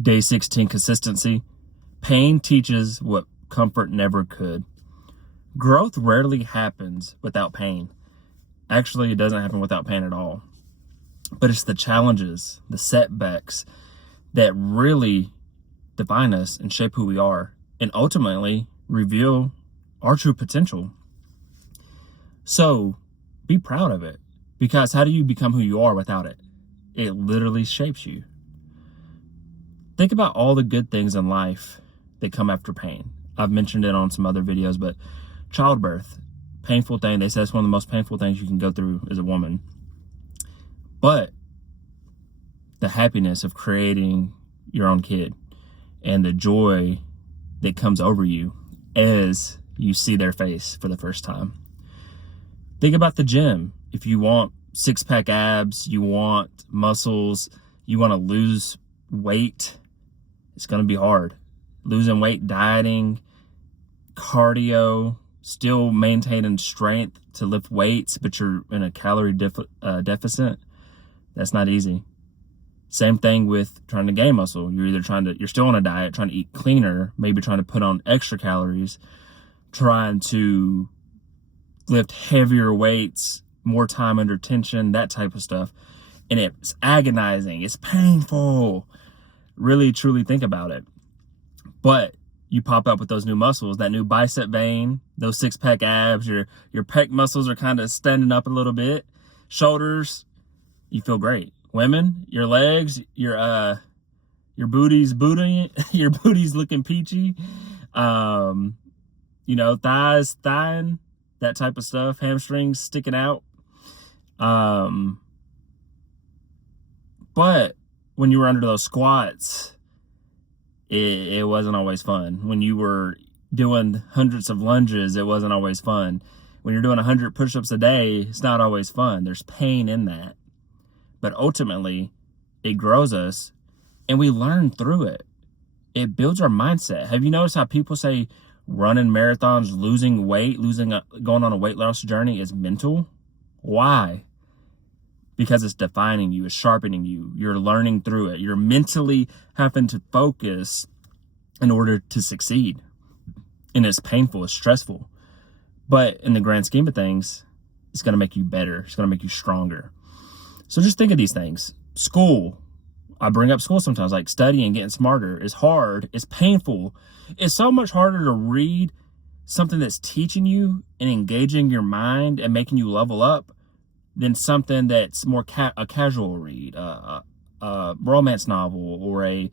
Day 16, consistency. Pain teaches what comfort never could. Growth rarely happens without pain. Actually, it doesn't happen without pain at all. But it's the challenges, the setbacks that really define us and shape who we are and ultimately reveal our true potential. So be proud of it, because how do you become who you are without it? It literally shapes you. Think about all the good things in life that come after pain. I've mentioned it on some other videos, but childbirth, painful thing. They say it's one of the most painful things you can go through as a woman. But the happiness of creating your own kid and the joy that comes over you as you see their face for the first time. Think about the gym. If you want six-pack abs, you want muscles, you want to lose weight, it's going to be hard. Losing weight, dieting, cardio, still maintaining strength to lift weights, but you're in a calorie deficit, that's not easy. Same thing with trying to gain muscle. You're still on a diet, trying to eat cleaner, maybe trying to put on extra calories, trying to lift heavier weights, more time under tension, that type of stuff. And it's agonizing. It's painful. Really, truly think about it. But you pop up with those new muscles, that new bicep vein, those six-pack abs, your pec muscles are kind of standing up a little bit. Shoulders, you feel great. Women, your legs, your booty's your booty's looking peachy. Thighs, thighin', that type of stuff. Hamstrings sticking out. But when you were under those squats, it wasn't always fun. When you were doing hundreds of lunges, it wasn't always fun. When you're doing 100 push-ups a day, it's not always fun. There's pain in that. But ultimately, it grows us, and we learn through it. It builds our mindset. Have you noticed how people say running marathons, losing weight, going on a weight loss journey is mental? Why? Because it's defining you, it's sharpening you. You're learning through it. You're mentally having to focus in order to succeed. And it's painful, it's stressful. But in the grand scheme of things, it's going to make you better. It's going to make you stronger. So just think of these things. School. I bring up school sometimes, like studying, getting smarter. It's hard. It's painful. It's so much harder to read something that's teaching you and engaging your mind and making you level up than something that's more a casual read, a romance novel, or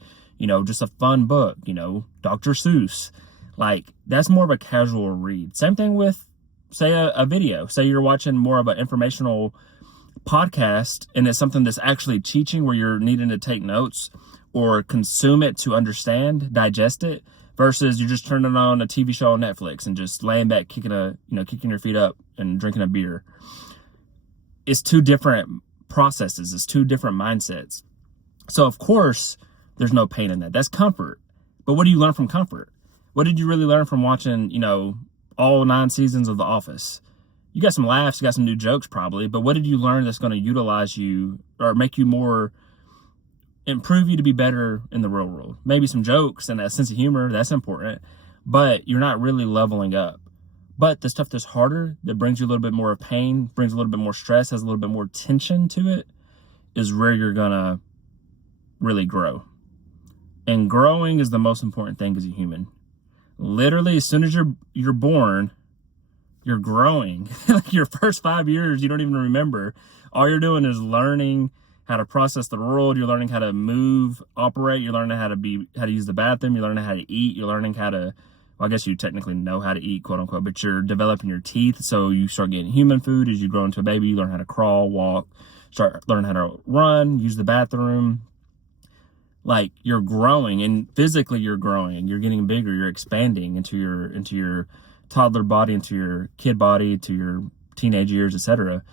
just a fun book, Dr. Seuss. Like, that's more of a casual read. Same thing with, say, a video. Say you're watching more of an informational podcast and it's something that's actually teaching, where you're needing to take notes or consume it to understand, digest it, versus you're just turning on a TV show on Netflix and just laying back, kicking your feet up and drinking a beer. It's two different processes. It's two different mindsets. So of course there's no pain in that. That's comfort. But what do you learn from comfort? What did you really learn from watching, all 9 seasons of The Office? You got some laughs, you got some new jokes probably, but what did you learn that's going to utilize you or make you improve you to be better in the real world? Maybe some jokes and a sense of humor, that's important, but you're not really leveling up. But the stuff that's harder, that brings you a little bit more of pain, brings a little bit more stress, has a little bit more tension to it, is where you're going to really grow. And growing is the most important thing as a human. Literally, as soon as you're born, you're growing. Like your first 5 years, you don't even remember. All you're doing is learning how to process the world. You're learning how to move, operate. You're learning how to use the bathroom. You're learning how to eat. You're learning how to, well, I guess you technically know how to eat, quote unquote, but you're developing your teeth. So you start getting human food as you grow into a baby. You learn how to crawl, walk, learn how to run, use the bathroom. Like, you're growing, and physically you're growing. You're getting bigger. You're expanding into your toddler body, into your kid body, to your teenage years, etc.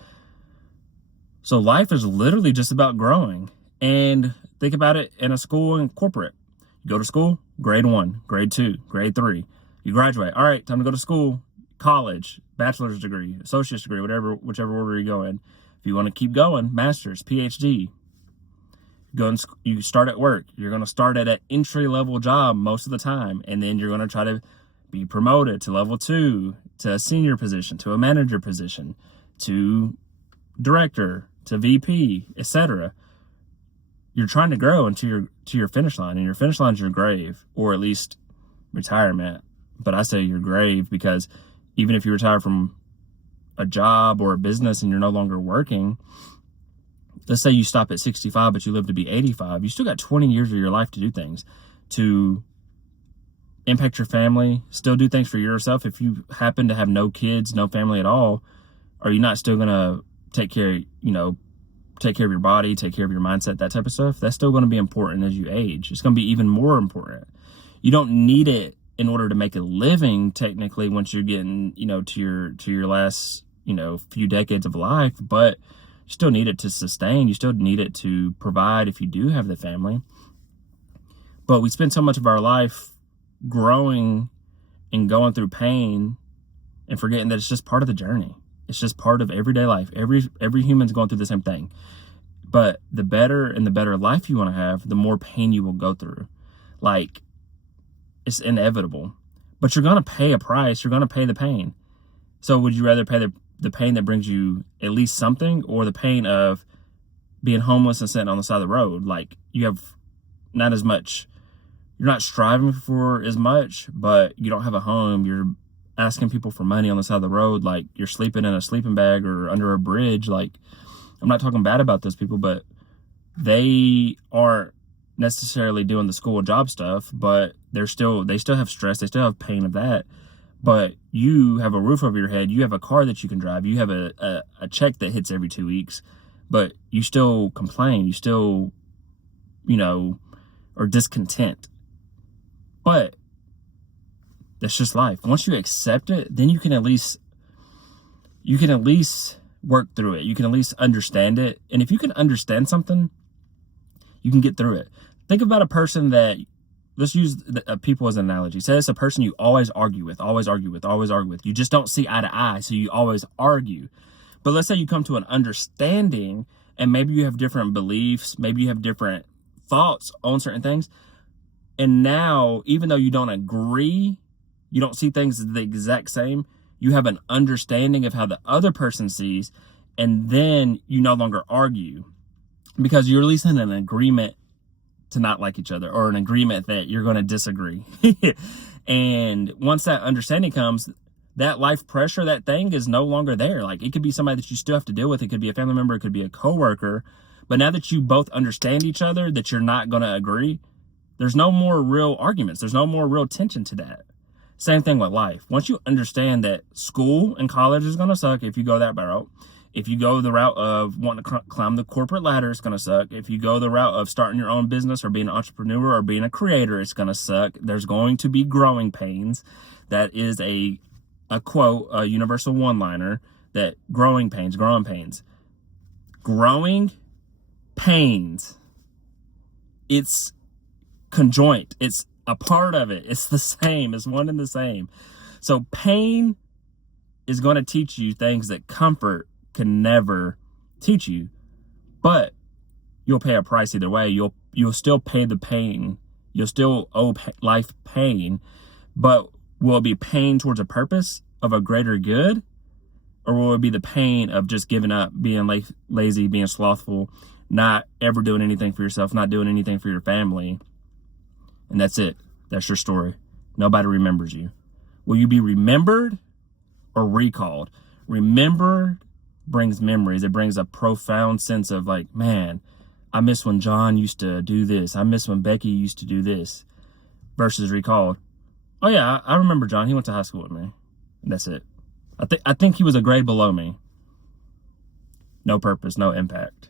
So life is literally just about growing. And think about it in a school and corporate. You go to school, grade 1, grade 2, grade 3. You graduate. All right, time to go to school, college, bachelor's degree, associate's degree, whichever order you go in. If you want to keep going, master's, PhD. You start at work. You're going to start at an entry-level job most of the time, and then you're going to try to be promoted to level 2, to a senior position, to a manager position, to director, to VP, etc. You're trying to grow into your finish line, and your finish line is your grave, or at least retirement. But I say your grave because even if you retire from a job or a business and you're no longer working, let's say you stop at 65, but you live to be 85, you still got 20 years of your life to do things, to impact your family, still do things for yourself. If you happen to have no kids, no family at all, are you not still going to take care of your body, take care of your mindset, that type of stuff? That's still going to be important as you age. It's going to be even more important. You don't need it in order to make a living, technically, once you're getting, to your last, few decades of life, but you still need it to sustain. You still need it to provide if you do have the family. But we spend so much of our life growing and going through pain and forgetting that it's just part of the journey. It's just part of everyday life. Every human's going through the same thing. But the better life you want to have, the more pain you will go through. Like, it's inevitable. But you're going to pay a price. You're going to pay the pain. So would you rather pay the pain that brings you at least something, or the pain of being homeless and sitting on the side of the road? Like, you have not as much, you're not striving for as much, but you don't have a home. You're asking people for money on the side of the road. Like, you're sleeping in a sleeping bag or under a bridge. Like, I'm not talking bad about those people, but they aren't necessarily doing the school job stuff, but they still have stress. They still have pain of that. But you have a roof over your head. You have a car that you can drive. You have a check that hits every 2 weeks, but you still complain. You still, are discontent. But that's just life. Once you accept it, then you can at least work through it. You can at least understand it. And if you can understand something, you can get through it. Think about a person that, let's use people as an analogy. Say it's a person you always argue with. You just don't see eye to eye, so you always argue. But let's say you come to an understanding, and maybe you have different beliefs, maybe you have different thoughts on certain things. And now, even though you don't agree, you don't see things the exact same, you have an understanding of how the other person sees, and then you no longer argue because you're at least in an agreement to not like each other, or an agreement that you're going to disagree. And once that understanding comes, that life pressure, that thing is no longer there. Like, it could be somebody that you still have to deal with. It could be a family member. It could be a coworker. But now that you both understand each other, that you're not going to agree, there's no more real arguments. There's no more real tension to that. Same thing with life. Once you understand that school and college is going to suck if you go that route. If you go the route of wanting to climb the corporate ladder, it's going to suck. If you go the route of starting your own business or being an entrepreneur or being a creator, it's going to suck. There's going to be growing pains. That is a quote, a universal one-liner, that growing pains. Growing pains. It's conjoint. It's a part of it. It's the same. It's one and the same. So pain is going to teach you things that comfort can never teach you, but you'll pay a price either way. You'll still pay the pain. You'll still owe life pain, but will it be pain towards a purpose of a greater good, or will it be the pain of just giving up, being lazy, being slothful, not ever doing anything for yourself, not doing anything for your family, and that's it? That's your story. Nobody remembers you. Will you be remembered or recalled? Remembered brings memories. It brings a profound sense of, like, man, I miss when John used to do this. I miss when Becky used to do this. Versus recalled, oh yeah, I remember John. He went to high school with me. And that's it. I think he was a grade below me. No purpose, no impact.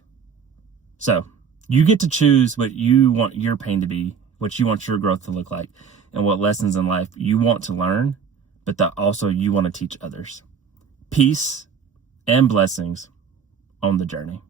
So you get to choose what you want your pain to be, what you want your growth to look like, and what lessons in life you want to learn, but that also you want to teach others. Peace and blessings on the journey.